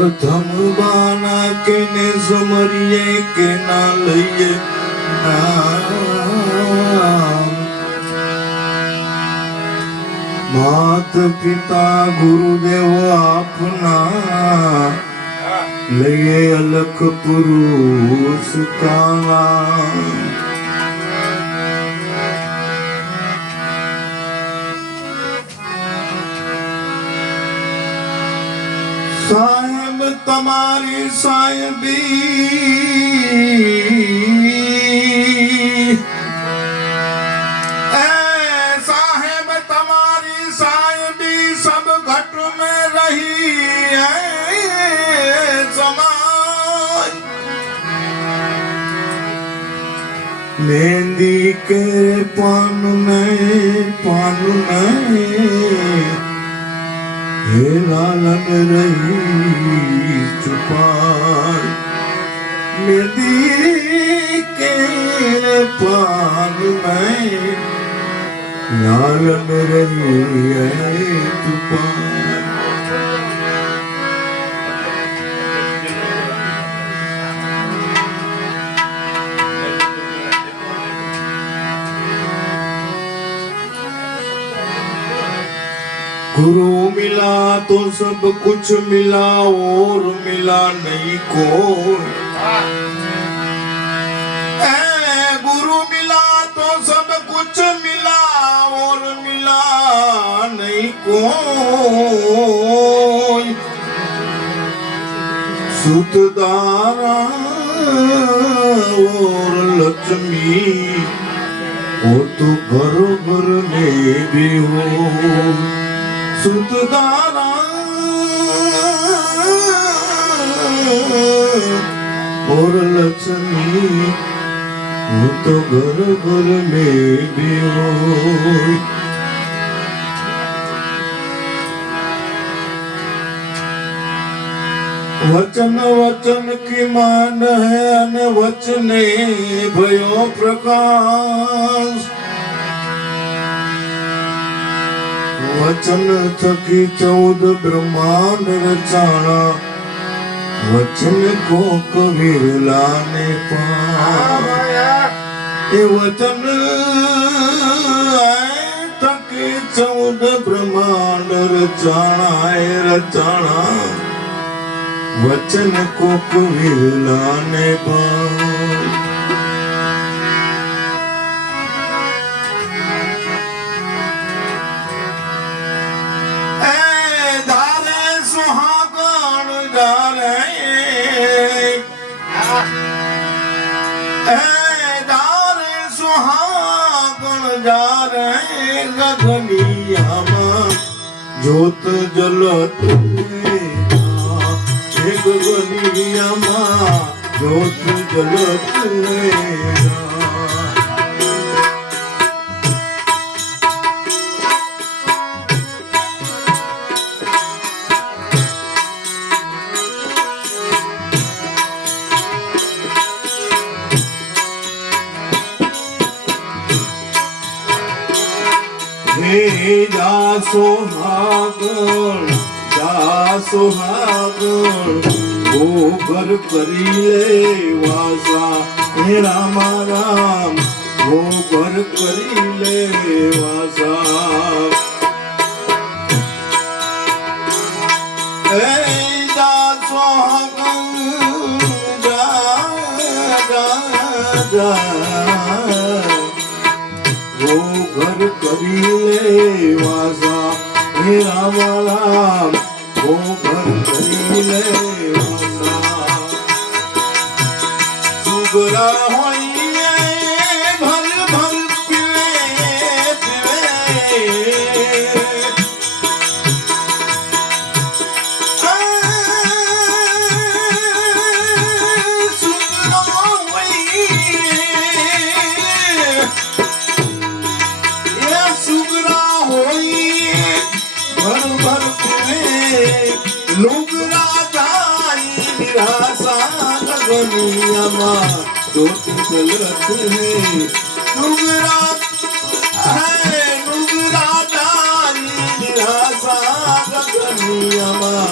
प्रथम बाना के ने समरिए के ना लइए नाम। मात पिता गुरुदेव आपना लइए अलख पुरुष का नाम। साहेब तमारी साहेबी साहेब तमारी साहेबी सब घट में रही है समाज। मेहंदी के पान हे लालन रही छुपाई। मेहंदी के पान में लालन रही है छुपाई। गुरु मिला तो सब कुछ मिला और मिला नहीं कोई। गुरु मिला तो सब कुछ मिला और मिला नहीं कोई। सुतदारा और लक्ष्मी वो तो घर घर में भी हो। सुतदारा और लक्ष्मी वो तो घर घर में भी हो। वचन वचन की मान है अन वचने भयो प्रकाश। वचन थकी 14 ब्रह्मांड रचाना। वचन को कबीर लाने पाया। ये वचन थकी 14 ब्रह्मांड रचाना। वचन को कबीर लाने पाया। सुहागन जा रहे गगनिया में जोत जलत गगनिया में जोत जलत जा सोहागण गोबर करी ले वासा। हे राम राम गोबर करी ले वासा। जा सोहागण जा वो घर करी ले वासा। हे राम राम वो घर करी ले वासा। सुगरा होइए भर भर पिले सुगरा होइए लुगरा जाई निराशा गगनिया माँ जोत जलत है। लुगरा जाई निराशा गगनिया माँ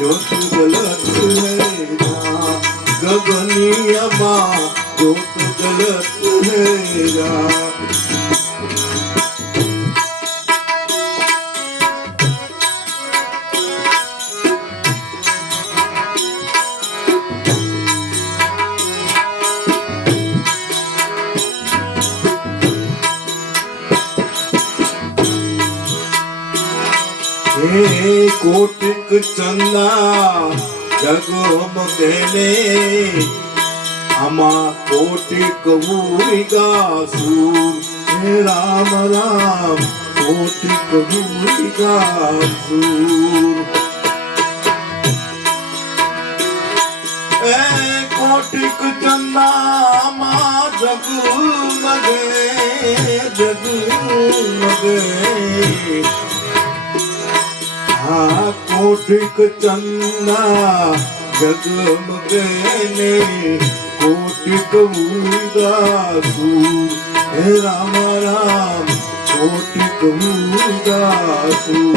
जोत गलत है ना, गगनियमा जोत गलत है ना। कोटिक चंदा जगमगेने अमा कोटिक भूरिका सूर हे राम राम कोटिक भूरिका सूर कोटिक चंदा अमा जगमगे जगमगे कोटिक चंदा जगमगे ने कोटिक भूरिका सूर हे राम राम कोटिक भूरिका सूर।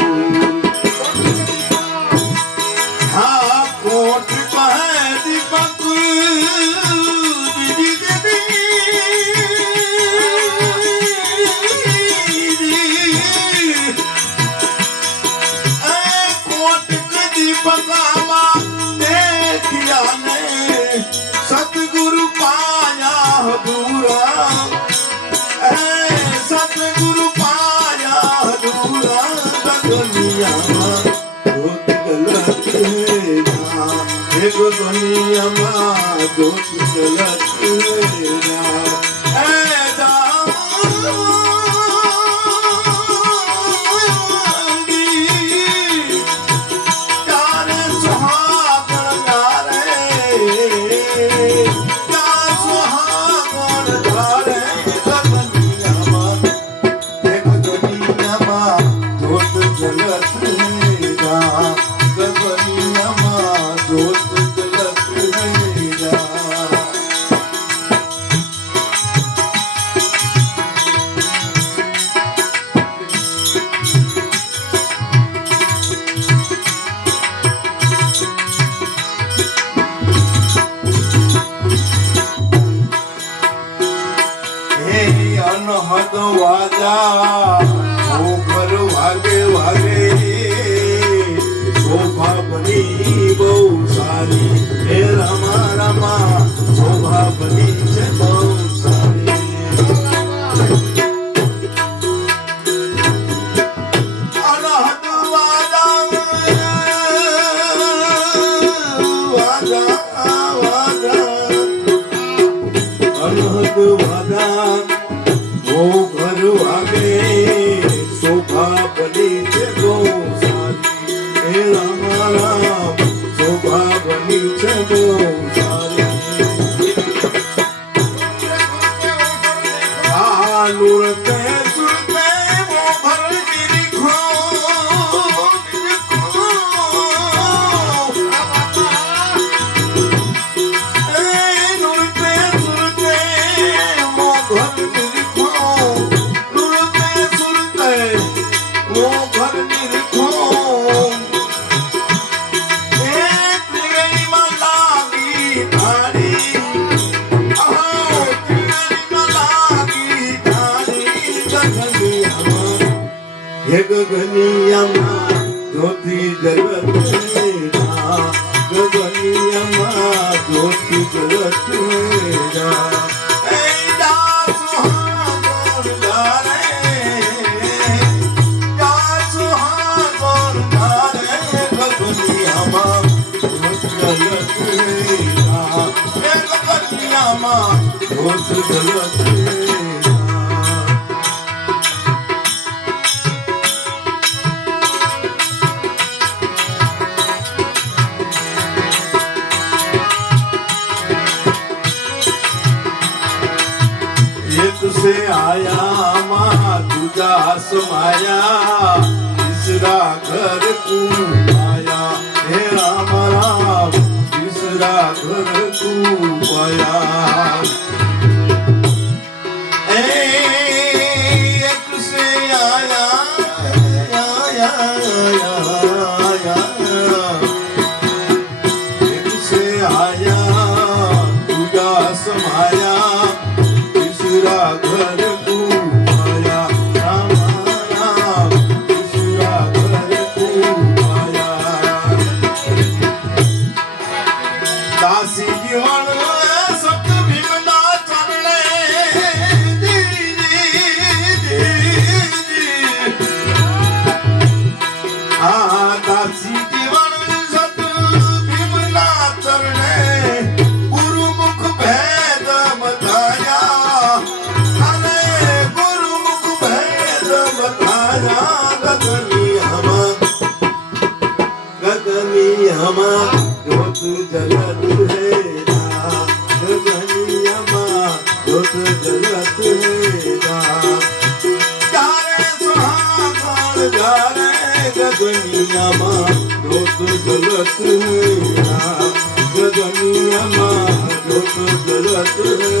कोटिक है दीपक सतगुरु पाया अधूरा, सतगुरु पाया अधूरा, गगनिया जोत गलत है ना, गगनिया जोत गलत है ना। अनहद वाजा ओ घर वागे वागे शोभा बनी बहु सारी हे रमा रमा शोभा बनी छे बहु सारी। अनहद वाजा वाजा वाजा अनहद वाजा ओ घर वागे शोभा बनी छे बहु सारी हे राम राम शोभा बनी छे बहु सारी। लुड़ते सुरते वो भर निरीखो लुड़ते सुरते वो घर गगनिया ज्योति जगत है ना, गगनिया ज्योति जगत है ना। एक से आया माँ दूजा समाया तीसरा घर तू आया हे राम राम तीसरा घर तू आया। एक से आया आया आया आया ज्योत जलत है गगनियामा ज्योत जलत है गारे सुहागण गारे गगनियामा ज्योत जलत है गगनियामा ज्योत जलत है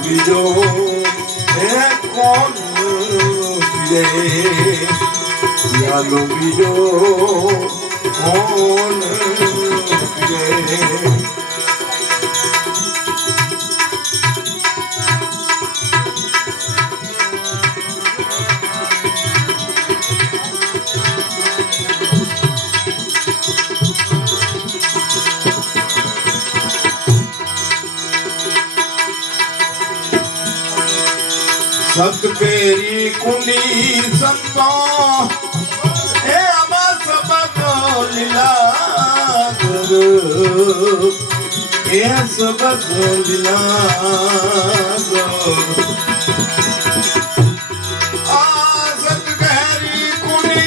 બીજો એ કોણ પીએ યાલો બીજો કોણ પીએ सत पेरी कुंडी संतो हे अमा सबक लीला कर हे सबक लीला कर आ सत पेरी कुंडी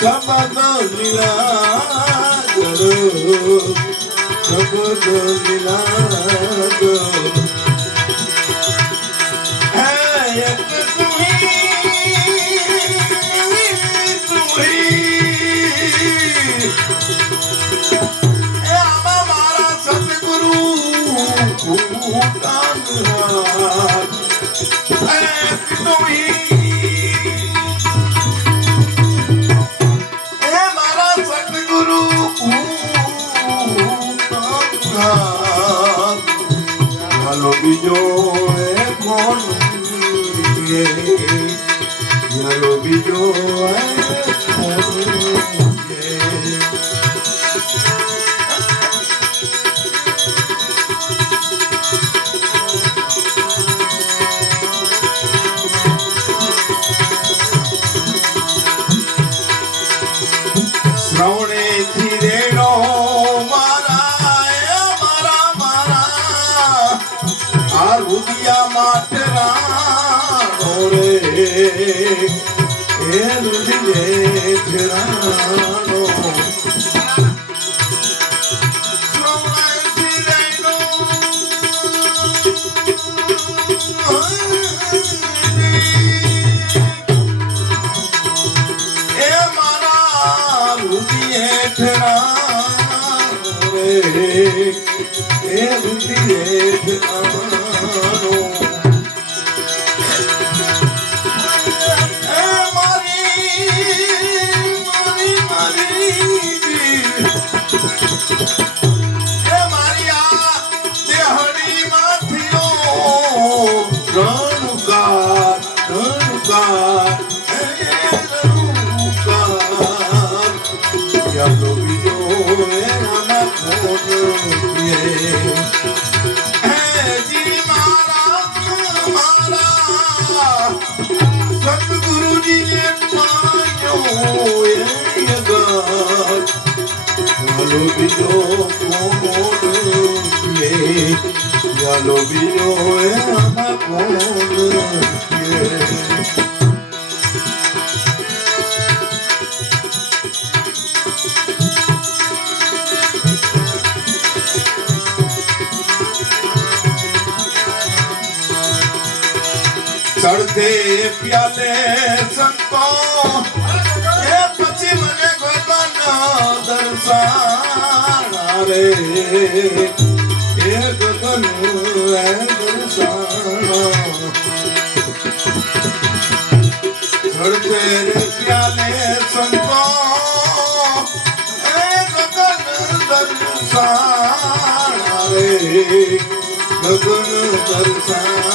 सबक लीला कर सबक लीला दो है एक तुम्ही आमा मारा सतगुरु कान एक तुम्ही मारा सतगुरु યાલો બીજો એ કોણ પીએ યાલો બીજો એ કોણ પીએ શ્રવણેથી રેણો માટે રાણો રે એ રુદિરે રાણો એ મારા રુદિરે રાણો રે એ રુદિરે રાણો યાલો બીજો એ આમાં કોણ પીએ જી મારા મારા સતગુરુજીને પાયો એ યાલો બીજો કોણ પીએ યાલો બીજો એ આમાં કોણ પીએ ચડતે પ્યાલે સંતો એ પછી મને ગગન દર્શન રે એ ગગન દર્શન ચડતે પ્યાલે સંતો એ ગગન દર્શન રે ગગન દર્શન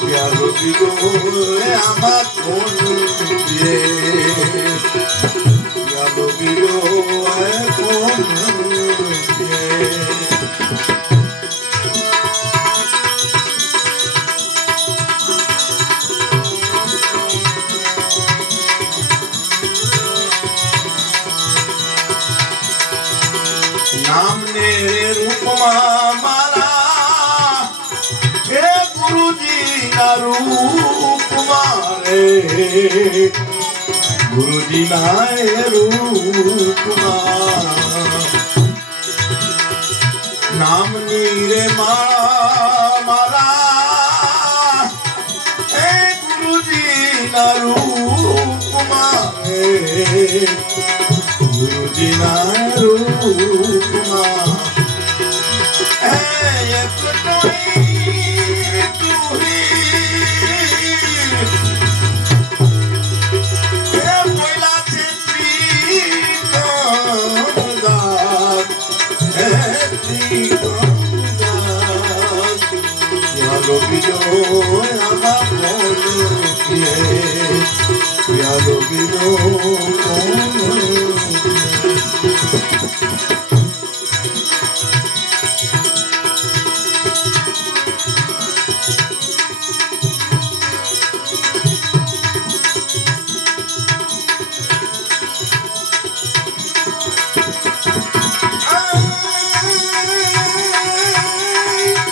પ્યારો બીજો આમાં કોણ પીએ પ્યારો બીજો કોણ પીએ નામને રૂપમાં મારા હે ગુરુજી ના રૂપમાં રે ગુરુજી ના રૂપમાં નામની રે માળા મારા હે ગુરુજી ના રૂપમાં રે ગુરુજીના રૂપમાં એક ટોળી બોલા છે ત્રિકમદાસ યારો બીજો આમાં કોણ યારો બીજો કોણ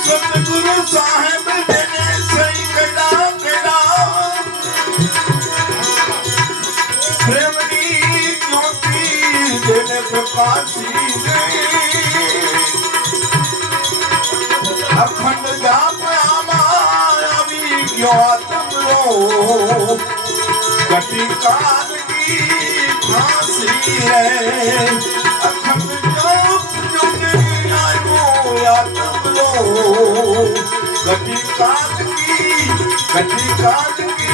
સતગુરુ સાહેબ જેને સહી કડા કડા પ્રેમની જ્યોતિ જેને પ્રકાશી અખંડ જાપ આમાં આવી ગયો આત્મલો કટિકાલ કી ફાંસી રે અખંડ જાપ જોને આવ્યો આત્મલો कटी काट की